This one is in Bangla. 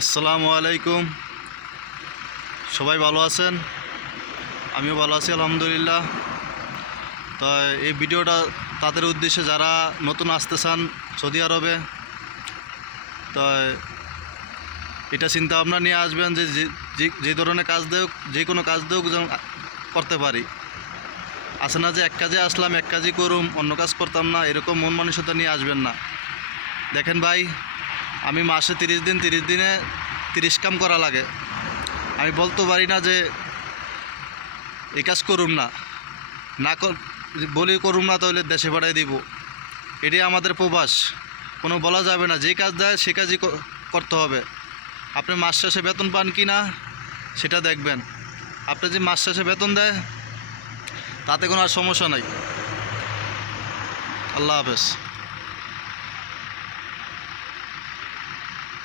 আসসালামু আলাইকুম। সবাই ভালো আছেন? আমিও ভালো আছি আলহামদুলিল্লাহ। তো এই ভিডিওটা তাদের উদ্দেশ্যে যারা নতুন আসতে চান সৌদি আরবে, তো এটা চিন্তা ভাবনা নিয়ে আসবেন যে যে ধরনের কাজ দেওক, যে কোনো কাজ দেওক যেন করতে পারি। আছে না যে এক কাজে আসলাম এক কাজই করুম, অন্য কাজ করতাম না, এরকম মন মানসিকতা নিয়ে আসবেন না। দেখেন ভাই, আমি মাসে 30 দিনে 30 কাম করা লাগে। আমি বলতে পারি না যে এই কাজ করুম না, বলি করুম না তাহলে দেশে পাঠাই দিব। এটাই আমাদের প্রবাস। কোনো বলা যাবে না, যে কাজ দেয় সে কাজই করতে হবে। আপনি মাস শেষে বেতন পান কি না সেটা দেখবেন। আপনি যে মাস শেষে বেতন দেয় তাতে কোনো আর সমস্যা নাই। আল্লাহ হাফেজ।